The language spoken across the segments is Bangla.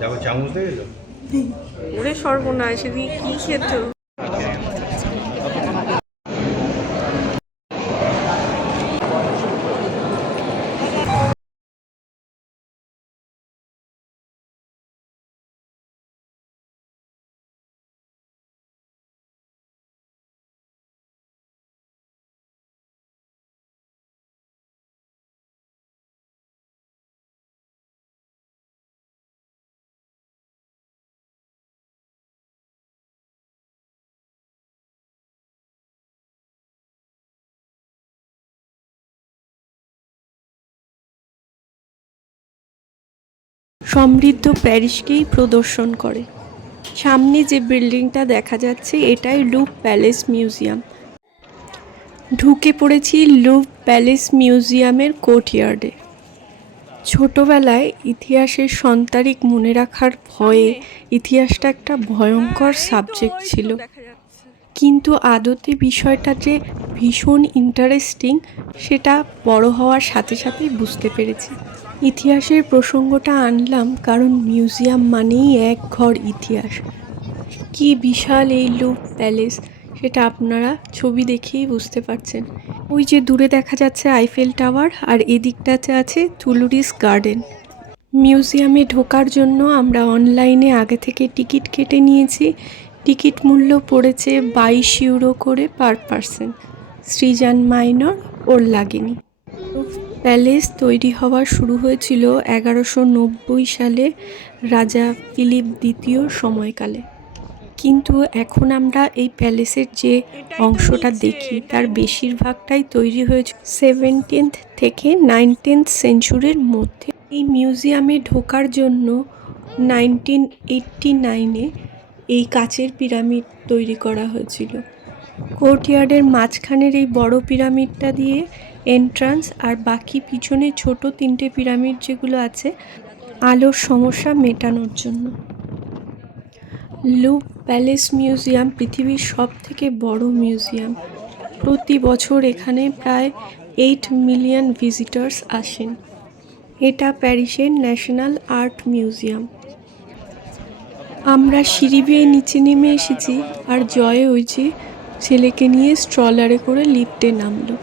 দেখো চামচ দেখেছ ওরে সর্বনাশ কি খেত? সমৃদ্ধ প্যারিসকেই প্রদর্শন করে। সামনে যে বিল্ডিংটা দেখা যাচ্ছে, এটাই লুভ প্যালেস মিউজিয়াম। ঢুকে পড়েছি লুভ প্যালেস মিউজিয়ামের কোর্টইয়ার্ডে। ছোটবেলায় ইতিহাসের সন্তারিক মনে রাখার ভয়ে ইতিহাসটা একটা ভয়ঙ্কর সাবজেক্ট ছিল। কিন্তু আদতে বিষয়টা যে ভীষণ ইন্টারেস্টিং সেটা বড় হওয়ার সাথে সাথেই বুঝতে পেরেছি। ইতিহাসের প্রসঙ্গটা আনলাম কারণ মিউজিয়াম মানেই এক ঘর ইতিহাস। কি বিশাল এই লুপ প্যালেস, সেটা আপনারা ছবি দেখেই বুঝতে পারছেন। ওই যে দূরে দেখা যাচ্ছে আইফেল টাওয়ার আর এদিকটাতে আছে তুলুরিস গার্ডেন। মিউজিয়ামে ঢোকার জন্য আমরা অনলাইনে আগে থেকে টিকিট কেটে নিয়েছি। টিকিট মূল্য পড়েছে বাইশ ইউরো করে পার পারসন, সৃজান মাইনর ওর লাগেনি। প্যালেস তৈরি হওয়া শুরু হয়েছিল এগারোশো নব্বই সালে রাজা ফিলিপ দ্বিতীয় সময়কালে। কিন্তু এখন আমরা এই প্যালেসের যে অংশটা দেখি, তার বেশিরভাগটাই তৈরি হয়েছে সেভেন্টিন্থ থেকে নাইনটিন্থ সেঞ্চুরির মধ্যে। এই মিউজিয়ামে ঢোকার জন্য নাইনটিন এইটটি নাইনে এই কাচের পিরামিড তৈরি করা হয়েছিল। কোর্টইয়ার্ডের মাঝখানের এই বড় পিরামিডটা দিয়ে এন্ট্রান্স আর বাকি পিছনে ছোট তিনটে পিরামিড যেগুলো আছে, আলোর সমস্যা মেটানোর জন্য। লুপ প্যালেস মিউজিয়াম পৃথিবীর সব থেকে বড় মিউজিয়াম। প্রতি বছর এখানে প্রায় এইট মিলিয়ন ভিজিটার্স আসেন। এটা প্যারিসের ন্যাশনাল আর্ট মিউজিয়াম। আমরা সিঁড়ি বেয়ে নিচে নেমে এসেছি আর জয় যে ছেলেকে নিয়ে স্ট্রলারে করে লিফটে নামলো।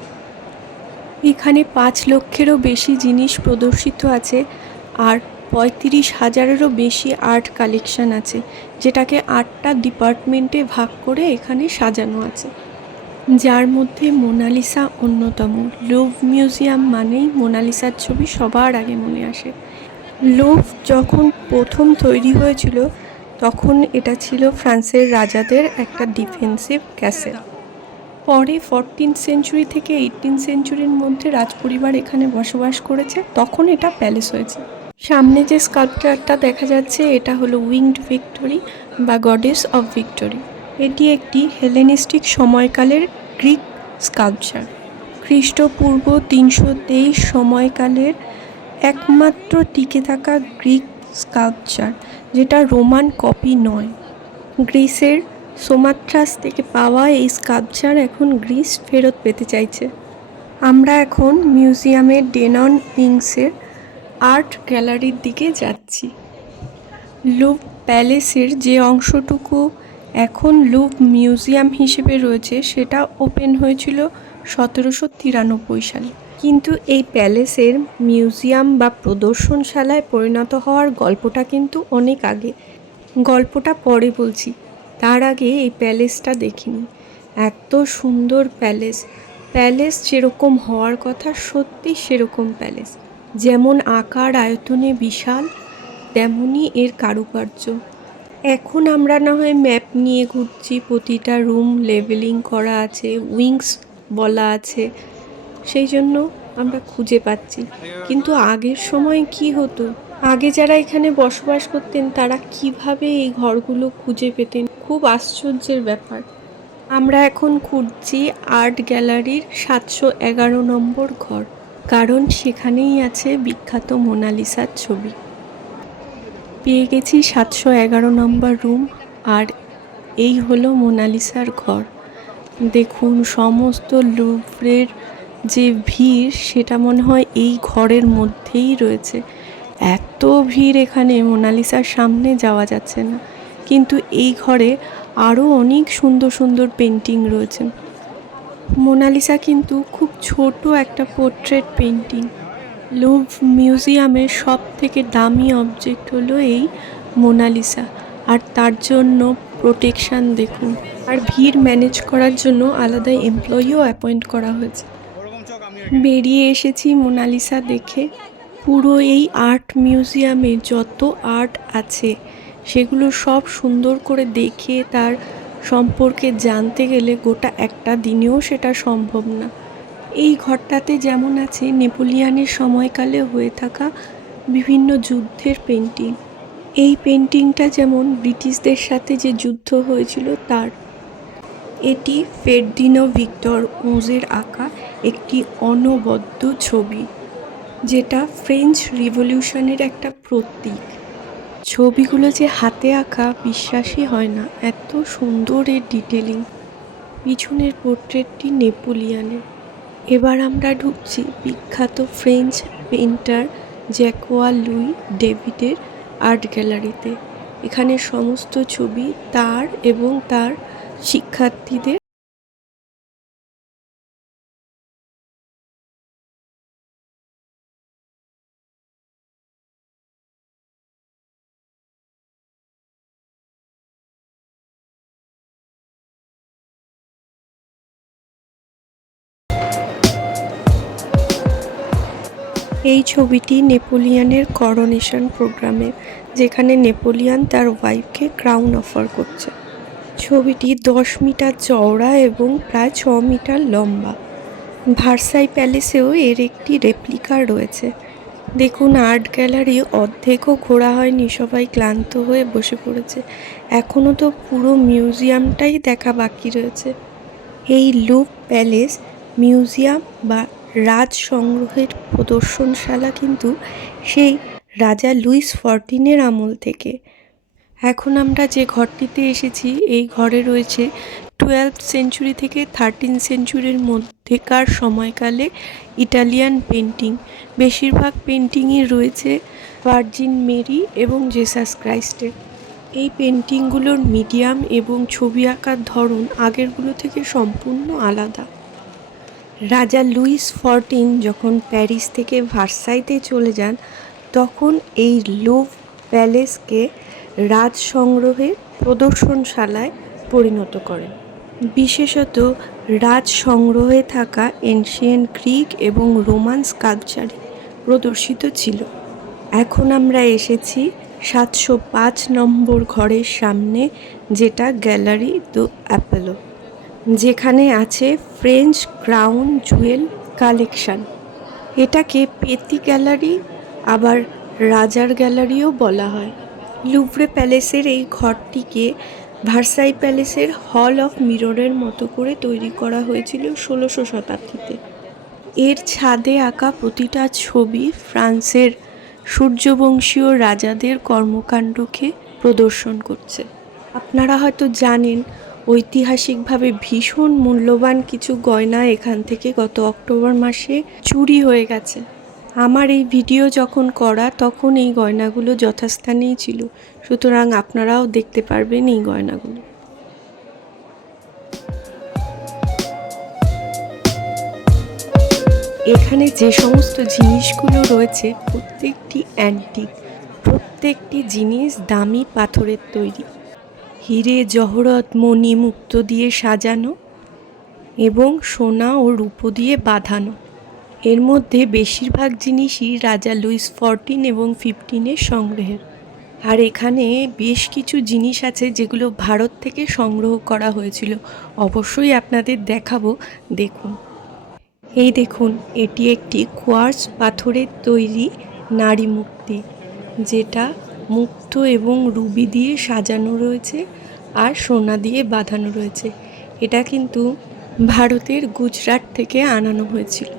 এখানে পাঁচ লক্ষেরও বেশি জিনিস প্রদর্শিত আছে আর পঁয়ত্রিশ হাজারেরও বেশি আর্ট কালেকশন আছে, যেটাকে আটটা ডিপার্টমেন্টে ভাগ করে এখানে সাজানো আছে। যার মধ্যে মোনালিসা অন্যতম। লোভ মিউজিয়াম মানেই মোনালিসার ছবি সবার আগে মনে আসে। লোভ যখন প্রথম তৈরি হয়েছিল, তখন এটা ছিল ফ্রান্সের রাজাদের একটা ডিফেন্সিভ ক্যাসেল পরে ফোরটিন সেঞ্চুরি থেকে এইটিন সেঞ্চুরির মধ্যে রাজপরিবার এখানে বসবাস করেছে, তখন এটা প্যালেস হয়েছে। সামনে যে স্কাল্পচারটা দেখা যাচ্ছে, এটা হলো উইংড ভিক্টোরি বা গডেস অফ ভিক্টোরি এটি একটি হেলেনিস্টিক সময়কালের গ্রিক স্কাল্পচার খ্রিস্টপূর্ব তিনশো তেইশ সময়কালের একমাত্র টিকে থাকা গ্রিক স্কাল্পচার যেটা রোমান কপি নয়। গ্রিসের সোমাট্রাস থেকে পাওয়া এই স্কাল্পচার এখন গ্রিস ফেরত পেতে চাইছে। আমরা এখন মিউজিয়ামের ডেনন ইংসের আর্ট গ্যালারির দিকে যাচ্ছি। লুভ প্যালেসের যে অংশটুকু এখন লুভ মিউজিয়াম হিসেবে রয়েছে, সেটা ওপেন হয়েছিল সতেরোশো তিরানব্বই সালে। কিন্তু এই প্যালেসের মিউজিয়াম বা প্রদর্শনশালায় পরিণত হওয়ার গল্পটা কিন্তু অনেক আগে। গল্পটা পরে বলছি। তার আগে এই প্যালেসটা দেখিনি। এত সুন্দর প্যালেস। প্যালেস যেরকম হওয়ার কথা সত্যি সেরকম প্যালেস। যেমন আকার আয়তনে বিশাল তেমনই এর কারুকার্য। এখন আমরা না হয় ম্যাপ নিয়ে ঘুরছি, প্রতিটা রুম লেভেলিং করা আছে, উইংস বলা আছে। সেই জন্য আমরা খুঁজে পাচ্ছি। কিন্তু আগের সময় কি হতো? আগে যারা এখানে বসবাস করতেন, তারা কীভাবে এই ঘরগুলো খুঁজে পেতেন? খুব আশ্চর্যের ব্যাপার। আমরা এখন খুঁজছি আর্ট গ্যালারির সাতশো এগারো নম্বর ঘর, কারণ সেখানেই আছে বিখ্যাত মোনালিসার ছবি। পেয়ে গেছি সাতশো এগারো নম্বর রুম, আর এই হলো মোনালিসার ঘর। দেখুন, সমস্ত লুভ্রের যে ভিড়, সেটা মনে হয় এই ঘরের মধ্যেই রয়েছে। এত ভিড় এখানে মোনালিসার সামনে যাওয়া যাচ্ছে না। কিন্তু এই ঘরে আরও অনেক সুন্দর সুন্দর পেন্টিং রয়েছে। মোনালিসা কিন্তু খুব ছোট একটা পোর্ট্রেট পেন্টিং লুভ মিউজিয়ামের সব থেকে দামি অবজেক্ট হলো এই মোনালিসা। আর তার জন্য প্রোটেকশান দেখুন। আর ভিড় ম্যানেজ করার জন্য আলাদা এমপ্লয়িও অ্যাপয়েন্ট করা হয়েছে। বেরিয়ে এসেছি মোনালিসা দেখে। পুরো এই আর্ট মিউজিয়ামে যত আর্ট আছে, সেগুলো সব সুন্দর করে দেখে তার সম্পর্কে জানতে গেলে গোটা একটা দিনেও সেটা সম্ভব না। এই ঘরটাতে যেমন আছে নেপোলিয়ানের সময়কালে হয়ে থাকা বিভিন্ন যুদ্ধের পেন্টিং এই পেন্টিংটা যেমন ব্রিটিশদের সাথে যে যুদ্ধ হয়েছিল তার। এটি ফেরদিনো ভিক্টর উজের আঁকা একটি অনবদ্য ছবি। যেটা ফ্রেঞ্চ রিভলিউশনের একটা প্রতীক। ছবিগুলো যে হাতে আঁকা বিশ্বাসই হয় না, এত সুন্দর এর ডিটেলিং পিছনের পোর্ট্রেটটি নেপোলিয়ানের। এবার আমরা ঢুকছি বিখ্যাত ফ্রেঞ্চ পেন্টার জ্যাকোয়া লুই ডেভিডের আর্ট গ্যালারিতে এখানে সমস্ত ছবি তার এবং তার শিক্ষার্থীদের এই ছবিটি নেপোলিয়ানের করোনেশন প্রোগ্রামে, যেখানে নেপোলিয়ান তার ওয়াইফকে ক্রাউন অফার করছে। ছবিটি দশ মিটার চওড়া এবং প্রায় ছ মিটার লম্বা। ভার্সাই প্যালেসেও এর একটি রেপ্লিকা রয়েছে। দেখুন, আর্ট গ্যালারি অর্ধেকও ঘোরা হয়নি, সবাই ক্লান্ত হয়ে বসে পড়েছে। এখনও তো পুরো মিউজিয়ামটাই দেখা বাকি রয়েছে। এই লুপ প্যালেস, মিউজিয়াম বা রাজ সংগ্রহের প্রদর্শনশালা কিন্তু সেই রাজা লুইস ফরটিনের আমল থেকে। এখন আমরা যে ঘরটিতে এসেছি, এই ঘরে রয়েছে টুয়েলভ সেঞ্চুরি থেকে থার্টিন সেঞ্চুরির মধ্যেকার সময়কালে ইটালিয়ান পেন্টিং। বেশিরভাগ পেন্টিংই রয়েছে ভার্জিন মেরি এবং জেসাস ক্রাইস্টের। এই পেন্টিংগুলোর মিডিয়াম এবং ছবি আঁকার ধরন আগেরগুলো থেকে সম্পূর্ণ আলাদা। রাজা লুইস ফরটিন যখন প্যারিস থেকে ভার্সাইতে চলে যান, তখন এই লুভ প্যালেসকে রাজ সংগ্রহের প্রদর্শনশালায় পরিণত করেন। বিশেষত রাজ সংগ্রহে থাকা এনশিয়েন্ট গ্রিক এবং রোমান স্কালচারে প্রদর্শিত ছিল। এখন আমরা এসেছি সাতশো পাঁচ নম্বর ঘরের সামনে, যেটা গ্যালারি দ্য অ্যাপেলো। যেখানে আছে ফ্রেঞ্চ ক্রাউন জুয়েল কালেকশন এটাকে পেতি গ্যালারি, আবার রাজার গ্যালারিও বলা হয়। লুভরে প্যালেসের এই ঘরটিকে ভার্সাই প্যালেসের হল অফ মিররের মতো করে তৈরি করা হয়েছিল ষোলোশো শতাব্দীতে। এর ছাদে আঁকা প্রতিটা ছবি ফ্রান্সের সূর্যবংশীয় রাজাদের কর্মকাণ্ডকে প্রদর্শন করছে। আপনারা হয়তো জানেন ঐতিহাসিকভাবে ভীষণ মূল্যবান কিছু গয়না এখান থেকে গত অক্টোবর মাসে চুরি হয়ে গেছে। আমার এই ভিডিও যখন করা, তখন এই গয়নাগুলো যথাস্থানেই ছিল। সুতরাং আপনারাও দেখতে পারবেন এই গয়নাগুলো। এখানে যে সমস্ত জিনিসগুলো রয়েছে, প্রত্যেকটি অ্যান্টিক প্রত্যেকটি জিনিস দামি পাথরের তৈরি। হিরে জহরত মণি মুক্ত দিয়ে সাজানো এবং সোনা ও রূপো দিয়ে বাঁধানো। এর মধ্যে বেশিরভাগ জিনিসই রাজা লুইস ফরটিন এবং ফিফটিনের সংগ্রহের। আর এখানে বেশ কিছু জিনিস আছে যেগুলো ভারত থেকে সংগ্রহ করা হয়েছিল। অবশ্যই আপনাদের দেখাবো। দেখুন। এই দেখুন, এটি একটি কোয়ার্স পাথরের তৈরি নারী মূর্তি, যেটা মুক্ত এবং রুবি দিয়ে সাজানো রয়েছে আর সোনা দিয়ে বাঁধানো রয়েছে। এটা কিন্তু ভারতের গুজরাট থেকে আনানো হয়েছিল।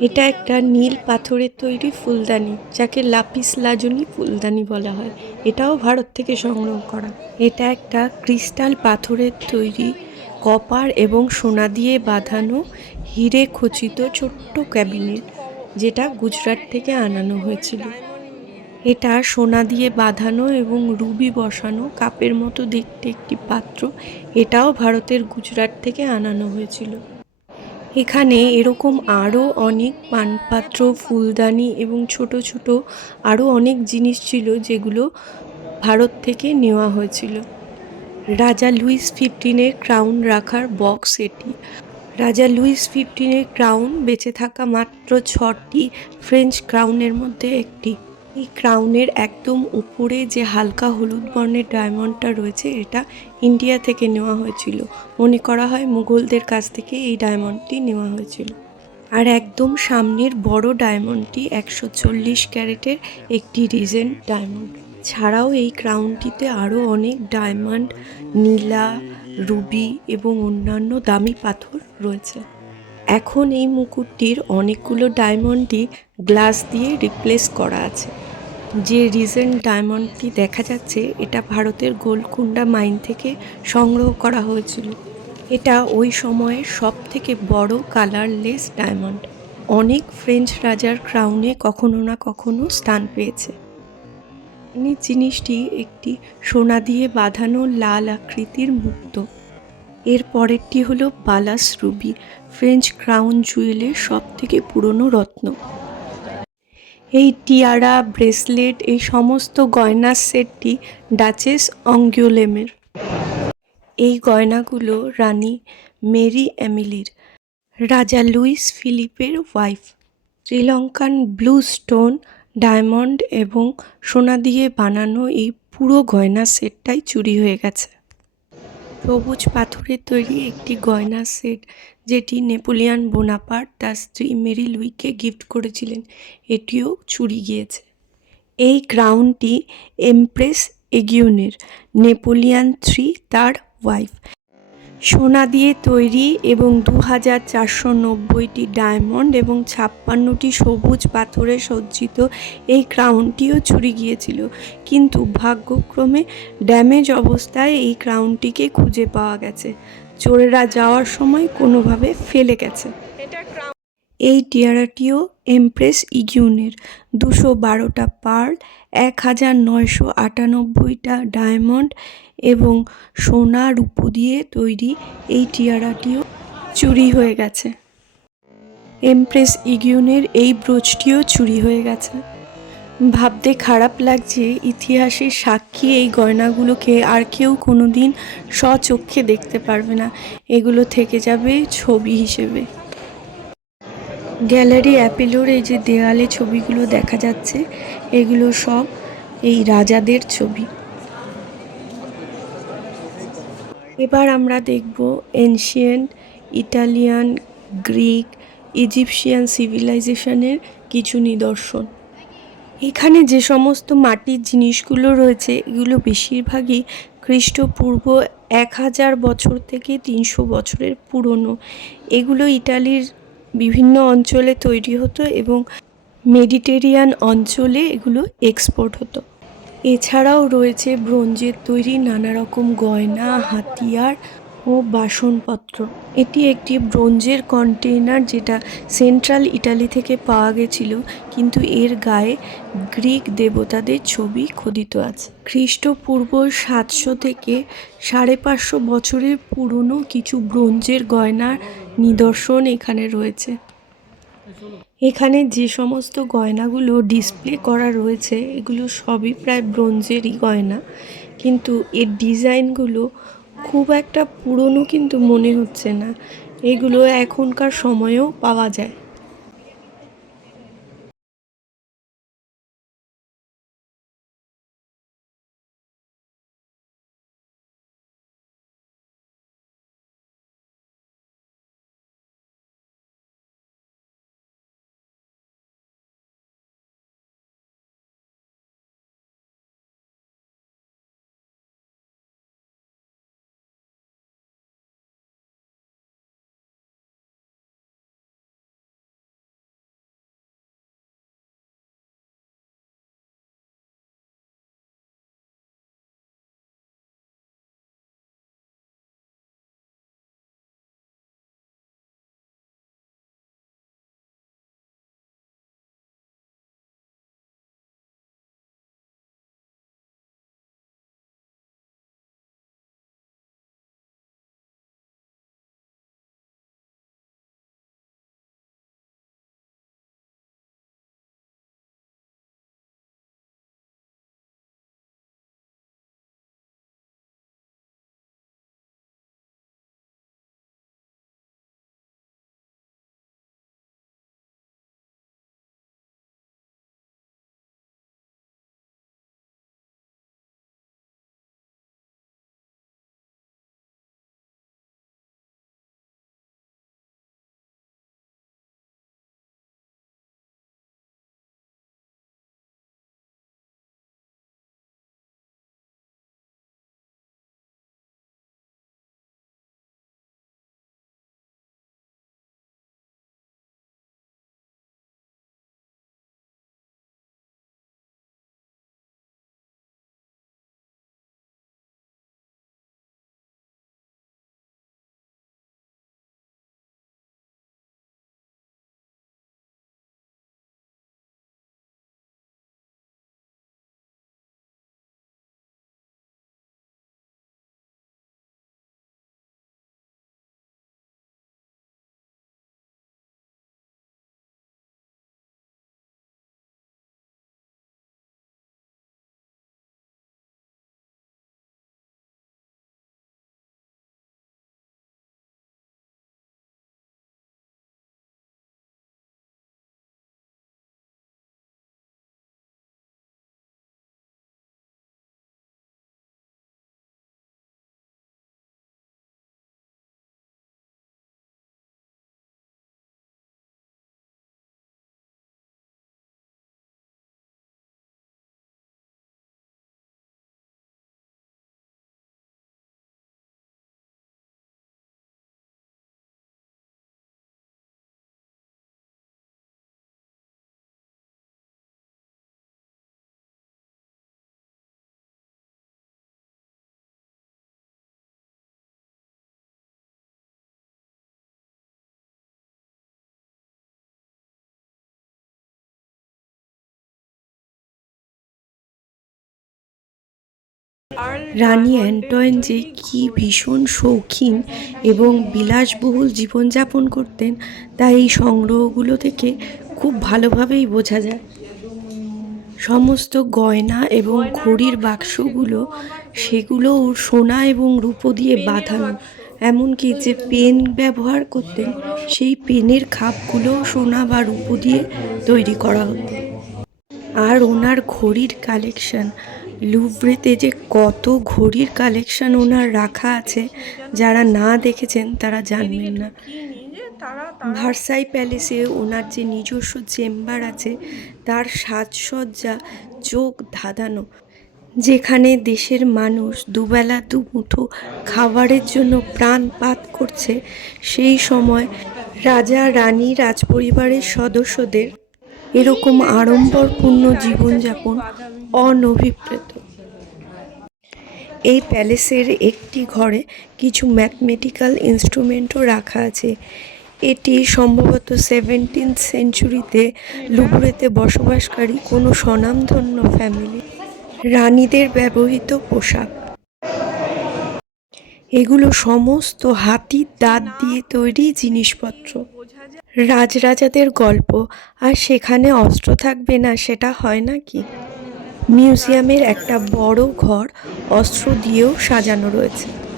এটা একটা নীল পাথরের তৈরি ফুলদানি, যাকে লাপিস লাজনি ফুলদানি বলা হয়। এটাও ভারত থেকে সংগ্রহ করা। এটা একটা ক্রিস্টাল পাথরের তৈরি কপার এবং সোনা দিয়ে বাঁধানো হিরে খচিত ছোট্ট ক্যাবিনেট, যেটা গুজরাট থেকে আনানো হয়েছিল। এটা সোনা দিয়ে বাঁধানো এবং রুবি বসানো, কাপের মতো দেখতে একটি পাত্র। এটাও ভারতের গুজরাট থেকে আনানো হয়েছিল। এখানে এরকম আরও অনেক পানপাত্র, ফুলদানি এবং ছোট ছোট আরও অনেক জিনিস ছিল যেগুলো ভারত থেকে নেওয়া হয়েছিল। রাজা লুইস ফিফটিনের ক্রাউন রাখার বক্স এটি। রাজা লুইস ফিফটিনের ক্রাউন বেঁচে থাকা মাত্র ছটি ফ্রেঞ্চ ক্রাউনের মধ্যে একটি। এই ক্রাউনের একদম উপরে যে হালকা হলুদ বর্ণের ডায়মন্ডটা রয়েছে, এটা ইন্ডিয়া থেকে নেওয়া হয়েছিল। মনে করা হয় মুঘলদের কাছ থেকে এই ডায়মন্ডটি নেওয়া হয়েছিল। আর একদম সামনের বড় ডায়মন্ডটি একশো চল্লিশ ক্যারেটের একটি রিজেন্ট ডায়মন্ড ছাড়াও এই ক্রাউনটিতে আরও অনেক ডায়মন্ড নীলা রুবি এবং অন্যান্য দামি পাথর রয়েছে। এখন এই মুকুটটির অনেকগুলো ডায়মন্ডই গ্লাস দিয়ে রিপ্লেস করা আছে। যে রিজেন্ট ডায়মন্ডটি দেখা যাচ্ছে, এটা ভারতের গোলকুন্ডা মাইন থেকে সংগ্রহ করা হয়েছিল। এটা ওই সময়ের সব থেকে বড় কালারলেস ডায়মন্ড অনেক ফ্রেঞ্চ রাজার ক্রাউনে কখনো না কখনো স্থান পেয়েছে। জিনিসটি একটি সোনা দিয়ে বাঁধানো লাল আকৃতির মুক্ত। এর পরেরটি হলো বালাস রুবি ফ্রেঞ্চ ক্রাউন জুয়েলের সব থেকে পুরনো রত্ন। এই টিয়ারা ব্রেসলেট এই সমস্ত গয়নার সেটটি ডাচেস অঙ্গিওলেমের এই গয়নাগুলো রানী মেরি অ্যামিলির রাজা Louis ফিলিপের wife Sri Lankan blue stone, diamond এবং সোনা দিয়ে বানানো এই পুরো গয়না সেটটাই চুরি হয়ে গেছে। সবুজ পাথরের তৈরি একটি গয়না সেট, যেটি নেপোলিয়ান বোনাপার্ট তার স্ত্রী মেরি লুইকে গিফট করেছিলেন। এটিও চুরি গিয়েছে। এই ক্রাউনটি এমপ্রেস এগিউনের নেপোলিয়ান থ্রি তার ওয়াইফ। সোনা দিয়ে তৈরি এবং দু হাজার চারশো নব্বইটি ডায়মন্ড এবং ছাপ্পান্নটি সবুজ পাথরে সজ্জিত এই ক্রাউনটিও চুরি গিয়েছিল। কিন্তু ভাগ্যক্রমে ড্যামেজ অবস্থায় এই ক্রাউনটিকে খুঁজে পাওয়া গেছে। চোরেরা যাওয়ার সময় কোনোভাবে ফেলে গেছে। এই টিয়ারাটিও এমপ্রেস ইগিউনের। দুশো বারোটা পার্ল এক হাজার নয়শো আটানব্বইটা ডায়মন্ড এবং সোনা রূপো দিয়ে তৈরি এই টিয়ারাটিও চুরি হয়ে গেছে। এমপ্রেস ইগিউনের এই ব্রোচটিও চুরি হয়ে গেছে। ভাবতে খারাপ লাগছে ইতিহাসের সাক্ষী এই গয়নাগুলোকে আর কেউ কোনো দিন স্বচক্ষে দেখতে পারবে না। এগুলো থেকে যাবে ছবি হিসেবে। গ্যালারি অ্যাপেলোর এই যে দেয়ালে ছবিগুলো দেখা যাচ্ছে, এগুলো সব এই রাজাদের ছবি। এবার আমরা দেখব এনশিয়েন্ট ইটালিয়ান গ্রিক ইজিপশিয়ান সিভিলাইজেশনের কিছু নিদর্শন। এখানে যে সমস্ত মাটির জিনিসগুলো রয়েছে, এগুলো বেশিরভাগই খ্রিস্টপূর্ব এক হাজার বছর থেকে তিনশো বছরের পুরনো। এগুলো ইটালির বিভিন্ন অঞ্চলে তৈরি হতো এবং মেডিটেরিয়ান অঞ্চলে এগুলো এক্সপোর্ট হতো। এছাড়াও রয়েছে ব্রোঞ্জের তৈরি নানা রকম গয়না, হাতিয়ার ও বাসনপত্র। এটি একটি ব্রোঞ্জের কন্টেইনার যেটা সেন্ট্রাল ইটালি থেকে পাওয়া গেছিল, কিন্তু এর গায়ে গ্রিক দেবতাদের ছবি খোদিত আছে। খ্রিস্টপূর্ব সাতশো থেকে সাড়ে পাঁচশো বছরের পুরনো কিছু ব্রোঞ্জের গয়নার নিদর্শন এখানে রয়েছে। এখানে যে সমস্ত গয়নাগুলো ডিসপ্লে করা রয়েছে, এগুলো সবই প্রায় ব্রোঞ্জেরই গয়না, কিন্তু এর ডিজাইনগুলো খুব একটা পুরনো কিন্তু মনে হচ্ছে না। এগুলো এখনকার সময়েও পাওয়া যায়। রানী অ্যান্টয়েন যে কি ভীষণ শৌখিন এবং বিলাসবহুল জীবনযাপন করতেন, তা এই সংগ্রহগুলো থেকে খুব ভালোভাবেই বোঝা যায়। সমস্ত গয়না এবং ঘড়ির বাক্সগুলো সেগুলো সোনা এবং রূপো দিয়ে বাঁধানো, এমনকি যে পেন ব্যবহার করতেন, সেই পেনের খাপগুলো সোনা বা রূপো দিয়ে তৈরি করা হতো। আর ওনার ঘড়ির কালেকশন লুভ্রেতে যে কত ঘড়ির কালেকশন ওনার রাখা আছে, যারা না দেখেছেন তারা জানবেন না। ভার্সাই প্যালেসে ওনার যে নিজস্ব চেম্বার আছে, তার সাজসজ্জা চোখ ধাঁধানো। যেখানে দেশের মানুষ দুবেলা দুমুঠো খাবারের জন্য প্রাণপাত করছে, সেই সময় রাজা রানী রাজপরিবারের সদস্যদের এরকম আড়ম্বরপূর্ণ জীবনযাপন অনভিপ্রেত। এই প্যালেসের একটি ঘরে কিছু ম্যাথমেটিক্যাল ইনস্ট্রুমেন্টও রাখা আছে। এটি সম্ভবত সেভেন্টিন সেঞ্চুরিতে লুবরেতে বসবাসকারী কোনো স্বনামধন্য ফ্যামিলি রানীদের ব্যবহৃত পোশাক। এগুলো সমস্ত হাতির দাঁত দিয়ে তৈরি জিনিসপত্র। রাজরাজাদের গল্প, আর সেখানে অস্ত্র থাকবে না সেটা হয় না কি? মিউজিয়ামের একটা বড় ঘর অস্ত্র দিয়েও সাজানো রয়েছে।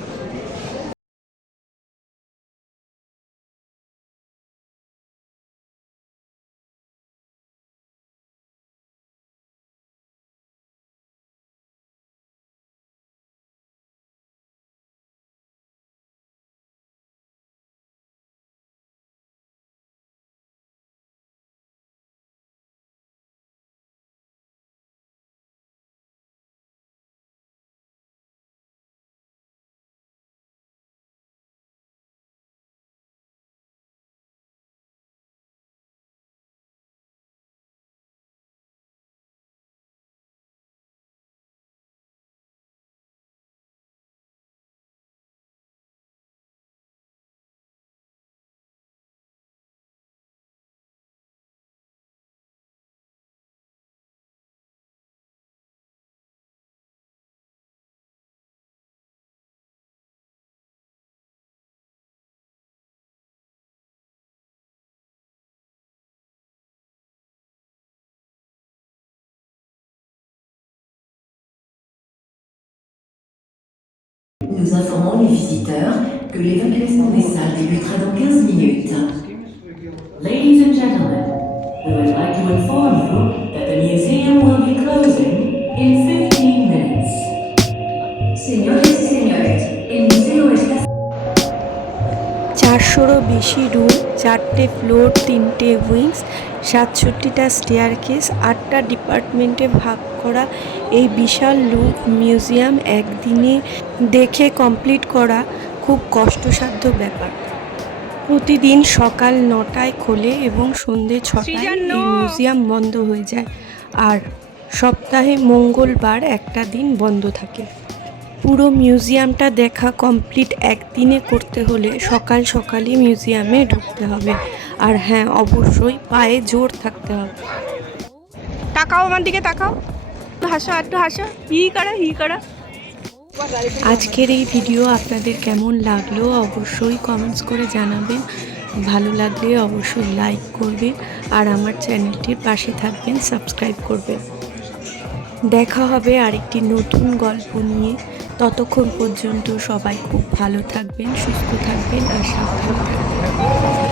Nous informons les visiteurs que l'évacuation des salles débutera dans 15 minutes. Ladies and gentlemen, we would like to inform you that the museum will be closing in 15 minutes. Señores y señores, el museo está চারশোরও বেশি রুম চারটে ফ্লোর তিনটে উইংস সাতষট্টিটা স্টেয়ার কেস আটটা ডিপার্টমেন্টে ভাগ করা এই বিশাল লুক মিউজিয়াম একদিনে দেখে কমপ্লিট করা খুব কষ্টসাধ্য ব্যাপার। প্রতিদিন সকাল নটায় খোলে এবং সন্ধে ছটায় এই মিউজিয়াম বন্ধ হয়ে যায়। আর সপ্তাহে মঙ্গলবার একটা দিন বন্ধ থাকে। পুরো মিউজিয়ামটা দেখা কমপ্লিট একদিনে করতে হলে সকাল সকালই মিউজিয়ামে ঢুকতে হবে। আর হ্যাঁ অবশ্যই পায়ে জোর থাকতে হবে। তাকাও আমার দিকে তাকাও। হাসো একটু হাসো। হি করা হি করা। আজকের এই ভিডিও আপনাদের কেমন লাগল অবশ্যই কমেন্টস করে জানাবেন। ভালো লাগলে অবশ্যই লাইক করবেন আর আমার চ্যানেলটির পাশে থাকবেন সাবস্ক্রাইব করবেন। দেখা হবে আরেকটি নতুন গল্প নিয়ে। ততক্ষণ পর্যন্ত সবাই খুব ভালো থাকবেন সুস্থ থাকবেন আর সাবধান থাকবেন।